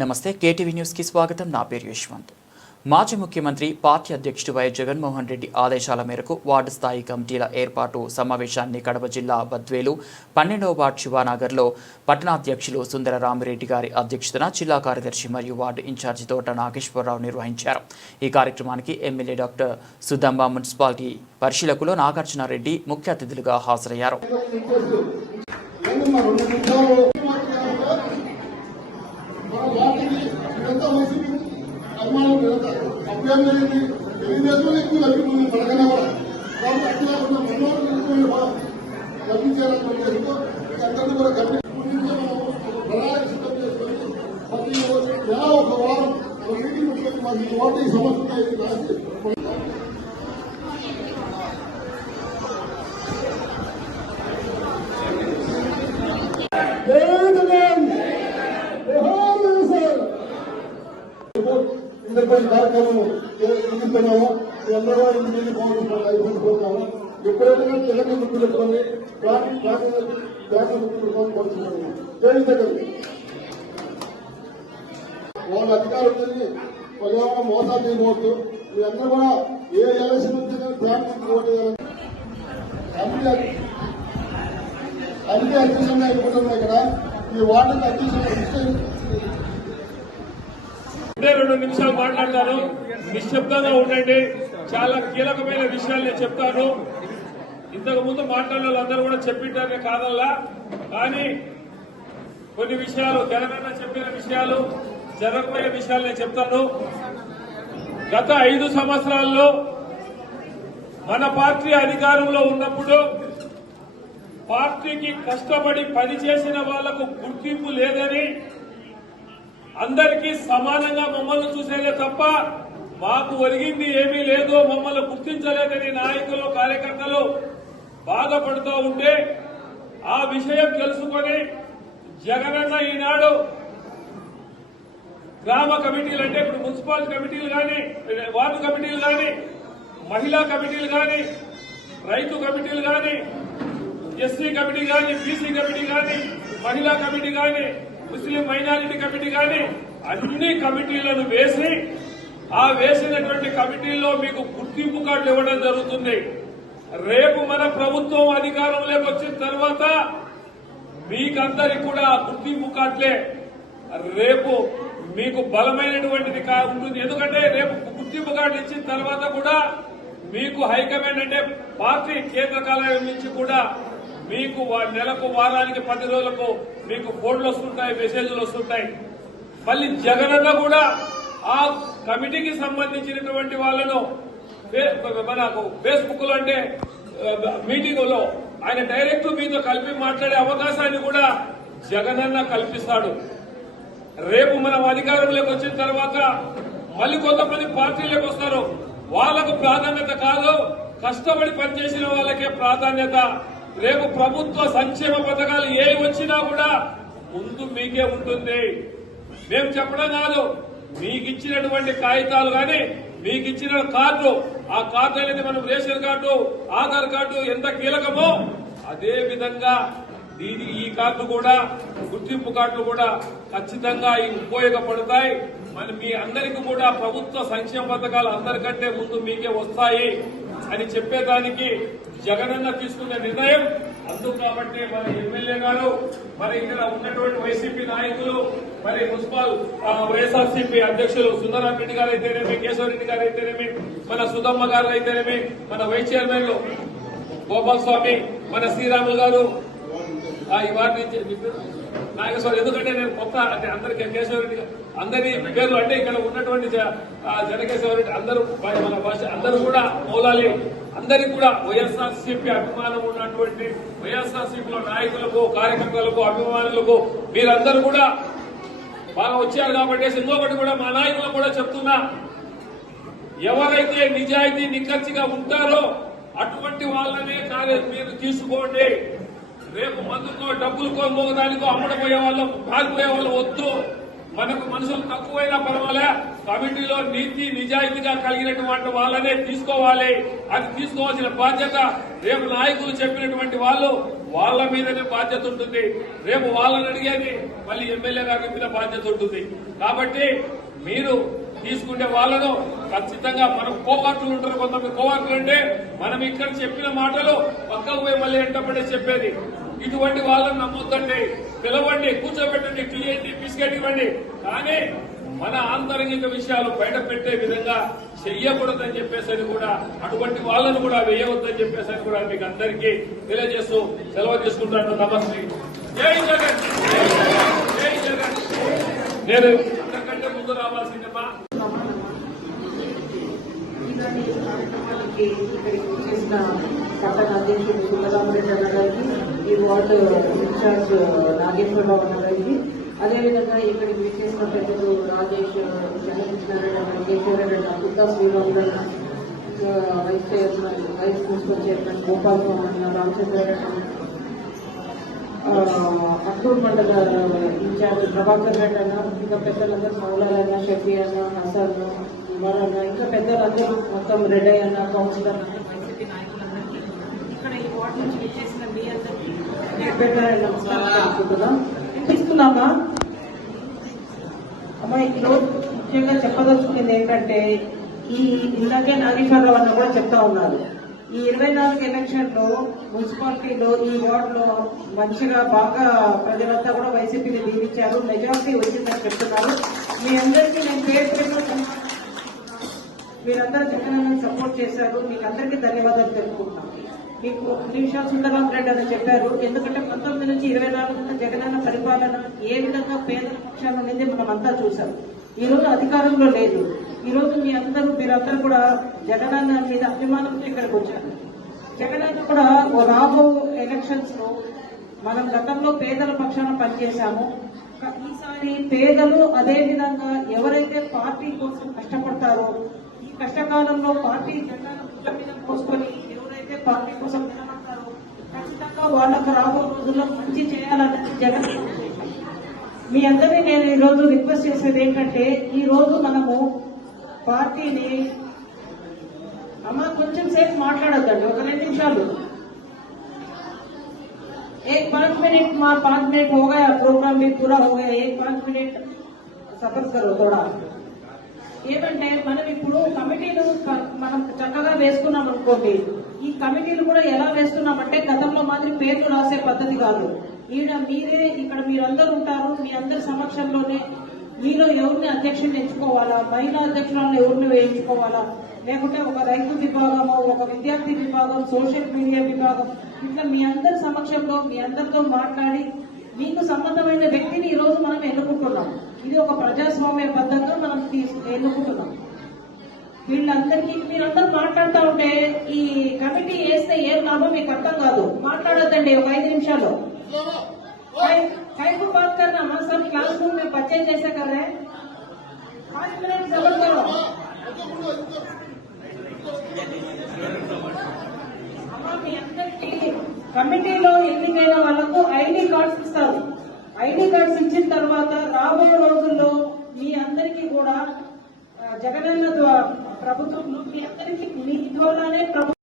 నమస్తే కేటీవీ న్యూస్కి స్వాగతం. నా పేరు యశ్వంత్. మాజీ ముఖ్యమంత్రి పార్టీ అధ్యక్షుడు వైఎస్ జగన్మోహన్ రెడ్డి ఆదేశాల మేరకు వార్డు స్థాయి కమిటీల ఏర్పాటు సమావేశాన్ని కడప జిల్లా బద్వేలు పన్నెండవ వార్డు శివానగర్లో పట్టణాధ్యక్షులు సుందర రామిరెడ్డి గారి అధ్యక్షతన జిల్లా కార్యదర్శి మరియు వార్డు ఇన్ఛార్జి తోట నాగేశ్వరరావు నిర్వహించారు. ఈ కార్యక్రమానికి ఎమ్మెల్యే డాక్టర్ సుదంబ మున్సిపాలిటీ పరిశీలకులు నాగార్జునారెడ్డి ముఖ్య అతిథులుగా హాజరయ్యారు ఏందమ్మా రెండు నిమిషాలు మన పార్టీకి ఇదంతా వైసీపీ అభిమానులు ఏం జరిగింది తెలుగుదేశం ఎక్కువ లభిస్తుంది మనకన్నా కూడా కాబట్టి అట్లా ఉన్న లభించాలన్న ఉద్దేశంతో అందరినీ కూడా గమనించి ప్రణాళిక సిద్ధం చేసుకొని ప్రతి నెల ఒక వారం ఒక మీటింగ్ పెట్టుకొని మాకు ఈ ఓటు ఈ సమస్య రాసి ఇంతపై కార్యక్రమం చూపిస్తున్నాము అందరూ ఇంటికి అయిపోతున్నాము ఎప్పుడైనా తెలంగాణ గుర్తు పెట్టుకొని ట్రాఫిక్ ట్రాఫిక్ ట్రాఫిక్ గుర్తు పెట్టుకొని పోతున్నాము చేయించగలరు వాళ్ళ అధికారులని పర్యావరణ మోసాలు చేయకూడదు మీరందరూ కూడా ఏ ఎలక్షన్ వచ్చినా ట్రాఫిక్ ఓటు వేయాలని. కమిటీ అధ్యక్షంగా ఇక్కడ. ఈ వార్డుకి అధ్యక్షంగా ఇదే రెండు నిమిషాలు మాట్లాడతాను. నిశ్శబ్దంగా ఉండండి. చాలా కీలకమైన విషయాలు నేను చెప్తాను. ఇంతకు ముందు మాట్లాడిన వాళ్ళందరూ కూడా చెప్పింటారనే కాదల్లా. కానీ కొన్ని విషయాలు జగనన్న చెప్పిన విషయాలు జరగబోయే విషయాలు నేను చెప్తాను. గత ఐదు సంవత్సరాల్లో మన పార్టీ అధికారంలో ఉన్నప్పుడు పార్టీకి కష్టపడి పనిచేసిన వాళ్ళకు గుర్తింపు లేదని అందరికీ సమానంగా మమ్మల్ని చూసేదే తప్ప మాకు ఒరిగింది ఏమీ లేదు మమ్మల్ని గుర్తించలేదని నాయకులు కార్యకర్తలు బాధపడుతూ ఉంటే ఆ విషయం తెలుసుకొని జగనన్న ఈనాడు గ్రామ కమిటీలు అంటే ఇప్పుడు మున్సిపల్ కమిటీలు కానీ వార్డు కమిటీలు కానీ మహిళా కమిటీలు కానీ రైతు కమిటీలు కానీ ఎస్సీ కమిటీ కానీ బీసీ కమిటీ కానీ మహిళా కమిటీ కానీ ముస్లిం మైనారిటీ కమిటీ కానీ అన్ని కమిటీలను వేసి ఆ వేసినటువంటి కమిటీల్లో మీకు గుర్తింపు కార్డులు ఇవ్వడం జరుగుతుంది. రేపు మన ప్రభుత్వం అధికారంలోకి వచ్చిన తర్వాత మీకందరికి కూడా ఆ గుర్తింపు కార్డులే. రేపు మీకు బలమైనటువంటిది ఉంటుంది. ఎందుకంటే రేపు గుర్తింపు కార్డు ఇచ్చిన తర్వాత కూడా మీకు హైకమాండ్ అంటే పార్టీ కేంద్ర కార్యాలయం నుంచి కూడా మీకు నెలకు వారానికి పది రోజులకు మీకు ఫోన్లు వస్తుంటాయి మెసేజ్లు వస్తుంటాయి. మళ్ళీ జగనన్న కూడా ఆ కమిటీకి సంబంధించినటువంటి వాళ్ళను మనకు ఫేస్బుక్లో అంటే మీటింగ్లో ఆయన డైరెక్ట్ మీతో కలిపి మాట్లాడే అవకాశాన్ని కూడా జగనన్న కల్పిస్తాడు. రేపు మనం అధికారంలోకి వచ్చిన తర్వాత మళ్ళీ కొంతమంది పార్టీలోకి వస్తారు. వాళ్ళకు ప్రాధాన్యత కాదు కష్టపడి పనిచేసిన వాళ్ళకే ప్రాధాన్యత. రేపు ప్రభుత్వ సంక్షేమ పథకాలు ఏ వచ్చినా కూడా ముందు మీకే ఉంటుంది. మేము చెప్పడం కాదు మీకు ఇచ్చినటువంటి కాగితాలు కానీ మీకు ఇచ్చిన కార్డు ఆ కార్డు అనేది మనం రేషన్ కార్డు ఆధార్ కార్డు ఎంత కీలకమో అదే విధంగా దీని ఈ కార్డు కూడా గుర్తింపు కార్డులు కూడా ఖచ్చితంగా ఉపయోగపడతాయి. మరి మీ అందరికీ కూడా ప్రభుత్వ సంక్షేమ పథకాలు అందరికంటే ముందు మీకే వస్తాయి. అని చెప్పేదానికి జగనన్న తీసుకున్న నిర్ణయం. అందుకు కాబట్టి మన ఎమ్మెల్యే గారు మరి ఇక్కడ ఉన్నటువంటి వైసీపీ నాయకులు మరి మున్సిపల్ వైఎస్ఆర్సీపీ అధ్యక్షులు సుందరారెడ్డి గారు అయితేనేమి కేశవరెడ్డి గారు అయితేనేమి మన సుధమ్మ గారు అయితేనేమి మన వైస్ చైర్మన్లు గోపాల్ స్వామి మన శ్రీరాములు గారు. ఆ, నాగేశ్వరరావు ఎందుకంటే నేను కొత్త అంటే అందరికీ కేశవరెడ్డి అందరి పేర్లు అంటే ఇక్కడ ఉన్నటువంటి జ- జనకేశవరెడ్డి అందరూ మన భాష అందరూ కూడా మౌలాలి. అందరికి కూడా వైఎస్ఆర్సీపీ అభిమానం ఉన్నటువంటి వైఎస్ఆర్సీపీలో నాయకులకు కార్యకర్తలకు అభిమానులకు మీరందరూ కూడా బాగా వచ్చారు కాబట్టి ఇంకొకటి కూడా మా నాయకులు కూడా చెప్తున్నా. ఎవరైతే నిజాయితీ నిక్కచ్చిగా ఉంటారో అటువంటి వాళ్ళనే కార్య మీరు తీసుకోండి. రేపు మందుకో డబ్బులకో మోగదానికో అమ్మడపోయే వాళ్ళం పారిపోయే వాళ్ళు వద్దు. మనకు మనుషులు తక్కువైనా పర్వాలే. కమిటీలో నీతి నిజాయితీగా కలిగినటువంటి వాళ్ళనే తీసుకోవాలి. అది తీసుకోవాల్సిన బాధ్యత రేపు నాయకులు చెప్పినటువంటి వాళ్ళు వాళ్ళ మీదనే బాధ్యత ఉంటుంది. రేపు వాళ్ళని అడిగేది మళ్ళీ ఎమ్మెల్యే గారి మీద బాధ్యత ఉంటుంది. కాబట్టి మీరు తీసుకునే వాళ్ళను ఖచ్చితంగా మనం కోవాట్లు ఉంటారు. కొంతమంది కోవాట్లు అంటే మనం ఇక్కడ చెప్పిన మాటలు పక్కకు పోయి మళ్ళీ వెంటబడే చెప్పేది. ఇటువంటి వాళ్ళని నమ్మొద్దండి. పిలవండి కూర్చోబెట్టండి టీ ఏంటి బిస్కెట్ ఇవ్వండి. కానీ మన ఆంతరంగిక విషయాలు బయట పెట్టే విధంగా చెయ్యకూడదని చెప్పేసి కూడా అటువంటి వాళ్ళను కూడా వేయవద్దని చెప్పేసి కూడా మీకు అందరికీ తెలియజేస్తూ సెలవు తీసుకుంటాను. నమస్తే. జై జగన్. జై జగన్. నేను అంతకంటే ముందు రావాల్సిందే మా కార్యక్రమానికి ఇక్కడికి చేసిన పట్టణ అధ్యక్షుడు సుందరామరెడ్డి ఈ వార్డు ఇన్ఛార్జ్ నాగేశ్వరరావు అన్న గారికి. అదేవిధంగా ఇక్కడికి విచ్చేసిన పెద్దలు రాజేష్ చంద్రకృష్ణారెడ్డి అన్న కేశవరెడ్డి అన్న Kutta Sriramulu vice chairman vice principal chairman Gopal Swamy అన్న రామచంద్రరెడ్డి అన్న మండల ఇన్ఛార్జ్ ప్రభాకర్ రెడ్డి అన్న ఇంకా పెద్దలందరూ మౌలాలన్న షఫీ అన్న హసన్ ఉమర్ అన్న ఇంకా పెద్దలందరూ మొత్తం రెడ్డి అన్న కౌన్సిలర్ అన్న వైసీపీ నాయకులందరికీ ఇక్కడ ఈ వార్డు నుంచి విచ్చేసిన మీ అందరికీ నమస్కారం వినిపిస్తున్నామా? అమ్మా ఈరోజు ముఖ్యంగా చెప్పదలుచుకుంది ఏంటంటే ఈ ఇందాకే నాగేశ్వరరావు అన్న కూడా చెప్తా ఉన్నారు. ఈ ఇరవై నాలుగు ఎలక్షన్లో మున్సిపాలిటీలో ఈ వార్డులో మంచిగా బాగా ప్రజలంతా కూడా వైసీపీని దీవించారు. మెజారిటీ వచ్చిందని చెప్తున్నారు. మీ అందరికీ నేను పేరు పేరు మీరందరూ జగన్ సపోర్ట్ చేశారు. మీకు అందరికీ ధన్యవాదాలు తెలుపుకుంటున్నాను మీకు ఒక నిమిషం సుందరరాం రెడ్డి అని చెప్పారు. ఎందుకంటే పంతొమ్మిది నుంచి ఇరవై నాలుగు జగనన్న పరిపాలన ఏ విధంగా పేదల పక్షాలు అనేది మనం అంతా చూసాం ఈ రోజు అధికారంలో లేదు. ఈ రోజు మీ అందరూ మీరందరూ కూడా జగనన్న మీద అభిమానంతో ఇక్కడికి వచ్చారు. జగనన్న కూడా ఓ రాబో ఎలక్షన్స్లో మనం గతంలో పేదల పక్షాన పనిచేశాము. ఈసారి పేదలు అదే విధంగా ఎవరైతే పార్టీ కోసం కష్టపడతారో ఈ కష్టకాలంలో పార్టీ జెండాను భుజం మీద పార్టీ కోసం నిలబడతారో ఖచ్చితంగా వాళ్ళకు రాబో రోజుల్లో మంచి చేయాలన్నది జగన్ ఉద్దేశం. మీ అందరినీ నేను ఈ రోజు రిక్వెస్ట్ చేసేది ఏంటంటే ఈ రోజు మనము పార్టీని అమ్మ కొంచెం సేపు మాట్లాడొద్దండి ఒక రెండు నిమిషాలు एक पाँच मिनट माँ पाँच मिनट हो गया प्रोग्राम भी पूरा हो गया एक पाँच मिनट సఫర్ కరో తోడా ఏమంటే మనం ఇప్పుడు కమిటీలు క- మనం చక్కగా వేసుకున్నాం అనుకోండి ఈ కమిటీలు కూడా ఎలా వేస్తున్నామంటే గతంలో మాదిరి పేర్లు రాసే పద్ధతి కాదు. ఈడ మీరే ఇక్కడ మీరందరూ ఉంటారు మీ అందరి సమక్షంలోనే మీలో ఎవరిని అధ్యక్షుని ఎంచుకోవాలా మహిళా అధ్యక్షులను ఎవరిని వేయించుకోవాలా లేకుంటే ఒక రైతు విభాగము ఒక విద్యార్థి విభాగం సోషల్ మీడియా విభాగం ఇట్లా మీ అందరి సమక్షంలో మీ అందరితో మాట్లాడి మీకు సంబంధమైన వ్యక్తిని ఈ రోజు మనం ఎన్నుకుంటున్నాం. ఇది ఒక ప్రజాస్వామ్య బద్దంగా మనం తీసుకు ఎన్నుకుంటున్నాం. వీళ్ళందరికీ మీరందరూ మాట్లాడుతూ ఉంటే ఈ కమిటీ వేస్తే ఏం లాభం మీకు అర్థం కాదు. మాట్లాడొద్దండి ఒక ఐదు నిమిషాలు. కైకు బాత్ కన్నా మా సార్ క్లాస్ రూమ్ మేము పర్చేజ్ చేసా కర్రే మీ అందరికీ కమిటీలో ఎన్నికైన వాళ్ళకు ఐడి కార్డ్స్ ఇస్తారు. ఐడి కార్డ్స్ ఇచ్చిన తర్వాత రాబోయే రోజుల్లో మీ అందరికీ కూడా జగనన్న ద్వారా ప్రభుత్వం మీ అందరికీ మీ ద్వారానే ప్రభుత్వం